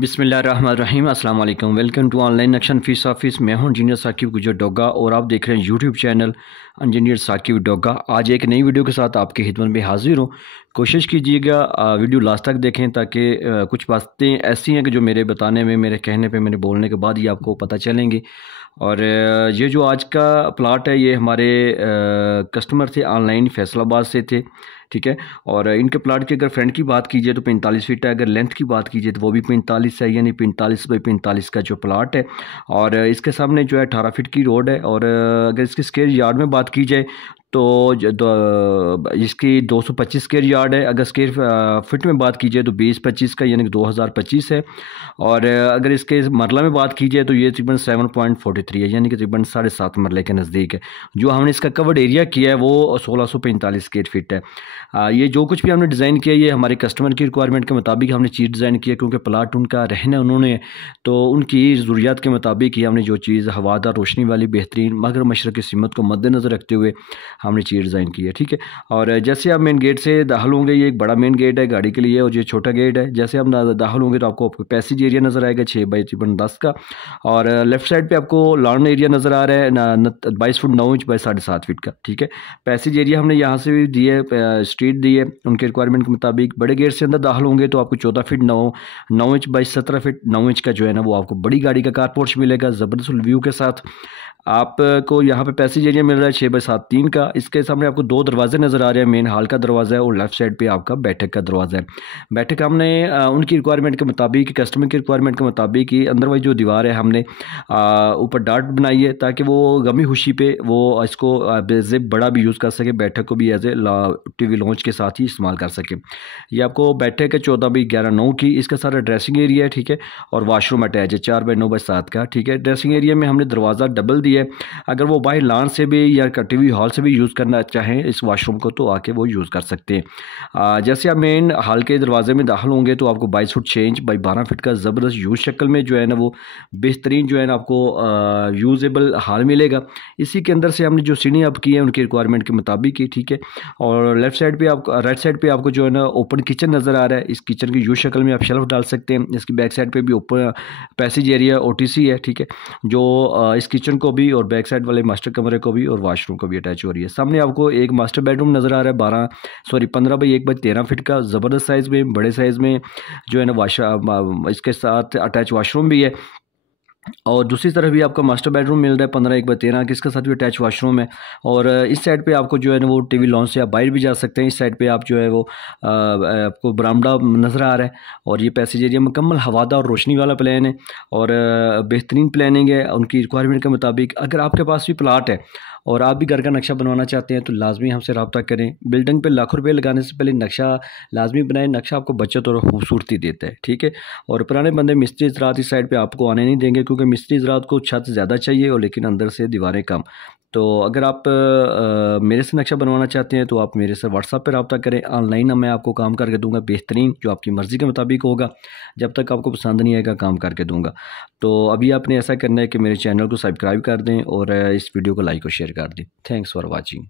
बिस्मिल्लाहिर्रहमानिर्रहीम अस्सलाम वालेकुम। वेलकम टू ऑनलाइन नक्शन फीस ऑफिस। मैं हूं इंजीनियर साकिब गुजर डोगा और आप देख रहे हैं YouTube channel engineer Saqib Doga. आज एक नई वीडियो के साथ आपकी खिदमत में हाजिर हूं। कोशिश कीजिएगा वीडियो लास्ट तक देखें ताकि कुछ बातें ऐसी हैं कि जो मेरे बताने में, मेरे कहने पे, मेरे बोलने के बाद ही आपको पता चलेंगी। और ये जो आज का प्लाट है ये हमारे कस्टमर थे, ऑनलाइन फैसलाबाद से थे, ठीक है। और इनके प्लाट की अगर फ्रंट की बात कीजिए तो 45 फीट है, अगर लेंथ की बात कीजिए तो वो भी 45 है, यानी 45 बाई 45 का जो प्लाट है। और इसके सामने जो है 18 फीट की रोड है। और अगर इसकी स्क्वायर यार्ड में बात की जाए तो इसकी 225 स्क्वायर यार्ड है। अगर स्क्वायर फीट में बात कीजिए तो 20-25 का यानी कि 2025 है। और अगर इसके मरला में बात की जाए तो ये तकरीबन 7.43 है, यानी कि तकरीबन 7.5 मरले के नज़दीक है। जो हमने इसका कवर्ड एरिया किया है वो 1645 स्क्वायर फीट है। ये जो कुछ भी हमने डिज़ाइन किया ये हमारे कस्टमर की रिक्वायरमेंट के मुताबिक हमने चीज़ डिज़ाइन किया, क्योंकि प्लाट उनका रहना उन्होंने, तो उनकी ज़रूरियात के मुताबिक ही हमने जो चीज़ हवादार रोशनी वाली बेहतरीन मगर मशरक़ी सिमत को मद्देनज़र रखते हुए हमने चीज़ डिज़ाइन की है, ठीक है। और जैसे आप मेन गेट से दाखिल होंगे, ये एक बड़ा मेन गेट है गाड़ी के लिए और ये छोटा गेट है। जैसे आप दाखिल होंगे तो आपको पैसेज एरिया नज़र आएगा 6 बाई 10 का। और लेफ्ट साइड पे आपको लॉन एरिया नज़र आ रहा है 22 फुट 9 इंच बाई 7.5 फीट का, ठीक है। पैसेज एरिया हमने यहाँ से भी दिए, स्ट्रीट दी है उनके रिक्वायरमेंट के मुताबिक। बड़े गेट से अंदर दाखिल होंगे तो आपको 14 feet 9 inch by 17 feet 9 inch का जो है ना वो आपको बड़ी गाड़ी का कार पोर्च मिलेगा ज़बरदस्त व्यू के साथ। आपको यहाँ पे पैसेज एरिया मिल रहा है 6 बाई 7 3 का। इसके सामने आपको 2 दरवाजे नज़र आ रहे हैं, मेन हॉल का दरवाज़ा है और लेफ्ट साइड पे आपका बैठक का दरवाज़ा है। बैठक हमने उनकी रिक्वायरमेंट के मुताबिक, कस्टमर की रिक्वायरमेंट के मुताबिक ही अंदर वाली जो दीवार है हमने ऊपर डार्ट बनाई है ताकि वो गमी खुशी पे वो इसको एज ए बड़ा भी यूज़ कर सके, बैठक को भी एज ए टीवी लॉन्च के साथ ही इस्तेमाल कर सके। ये आपको बैठक है 14 बाई 11 9 की। इसका सारा ड्रेसिंग एरिया है, ठीक है। और वाशरूम अटैच है 4 बाई 9 बाई 7 का, ठीक है। ड्रेसिंग एरिया में हमने दरवाज़ा डबल दिया है। अगर वो बाहर लॉन से भी या टीवी हॉल से भी यूज़ करना चाहें इस वाशरूम को तो आके वो यूज़ कर सकते हैं। जैसे आप मेन हॉल के दरवाजे में दाखिल होंगे तो आपको 22 फुट 6 इंच बाई 12 फीट का ज़बरदस्त यूज़ शक्ल में जो है ना वो बेहतरीन जो है ना आपको यूजेबल हॉल मिलेगा। इसी के अंदर से हमने जो सीढ़ी आप की है उनकी रिक्वायरमेंट के मुताबिक ही, ठीक है। और लेफ्ट साइड पे आपको, राइट साइड पे आपको जो है ना ओपन किचन नज़र आ रहा है। इस किचन की यूज़ शक्ल में आप शेल्फ डाल सकते हैं। इसकी बैक साइड पे भी ओपन पैसेज एरिया OTC है, ठीक है। जो इस किचन को भी और बैक साइड वाले मास्टर कमरे को भी और वाशरूम को भी अटैच हो रही है। सामने आपको एक मास्टर बेडरूम नज़र आ रहा है 15 बाई 1 बाई 13 फीट का, ज़बरदस्त साइज़ में, बड़े साइज़ में जो है ना इसके साथ अटैच वाशरूम भी है। और दूसरी तरफ भी आपका मास्टर बेडरूम मिल रहा है 15 1 बाई 13 का, इसके साथ भी अटैच वाशरूम है। और इस साइड पे आपको जो है ना वो टीवी लॉन्च से आप बाहर भी जा सकते हैं। इस साइड पे आप जो है वो आपको बरामदा नज़र आ रहा है। और ये पैसेज एरिया मुकम्मल हवादार और रोशनी वाला प्लान है और बेहतरीन प्लानिंग है उनकी रिक्वायरमेंट के मुताबिक। अगर आपके पास भी प्लाट है और आप भी घर का नक्शा बनवाना चाहते हैं तो लाजमी हमसे रब्ता करें। बिल्डिंग पे लाखों रुपये लगाने से पहले नक्शा लाजमी बनाएं। नक्शा आपको बचत और खूबसूरती देता है, ठीक है। और पुराने बंदे मिस्त्री ज़रात इस साइड पे आपको आने नहीं देंगे, क्योंकि मिस्त्री ज़रात को छत ज़्यादा चाहिए और लेकिन अंदर से दीवारें कम। तो अगर आप मेरे से नक्शा बनवाना चाहते हैं तो आप मेरे से व्हाट्सएप पर रब्ता करें। ऑनलाइन मैं आपको काम करके दूंगा बेहतरीन, जो आपकी मर्ज़ी के मुताबिक होगा। जब तक आपको पसंद नहीं आएगा काम करके दूंगा। तो अभी आपने ऐसा करना है कि मेरे चैनल को सब्सक्राइब कर दें और इस वीडियो को लाइक और शेयर कर दें। Thanks for watching.